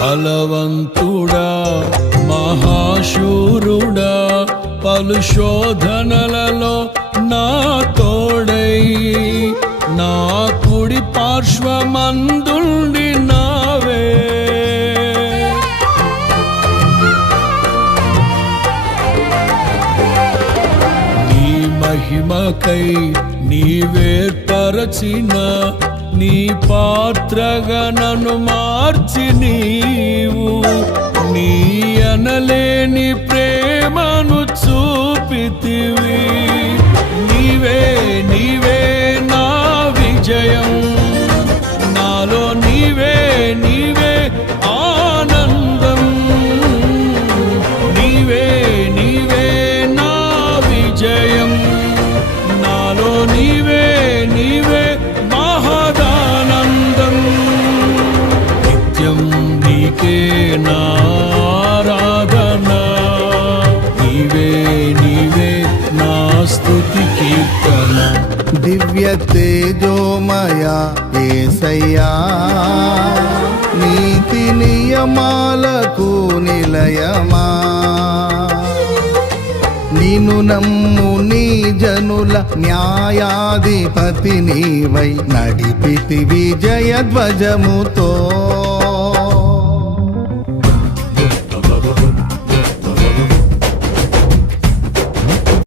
బలవంతుడా మహాశూరుడా పలు శోధనలలో నా తోడై నా కుడి పార్శ్వమందుండి నావే నీ మహిమకై నీవేర్పరచిన నీ పాత్రగా నన్ను మార్చి నీవు నీ అనలేని ప్రేమను చూపితివి నీవే నీవే నా విజయం నాలో నీవే నీవే ఆనందం నీవే నీవే నా విజయం నాలో నీవే నీవే మహదానందం నిత్యం నీకే నారాధన నీవే నీవే నా స్తుతి కీర్తన దివ్య తేజోమయ యేసయ్యా నీతి నియమాలకు నిలయమా నిన్ను నమ్ము నీ జనుల న్యాయాధిపతి నీవై నడిపితి విజయ ధ్వజముతో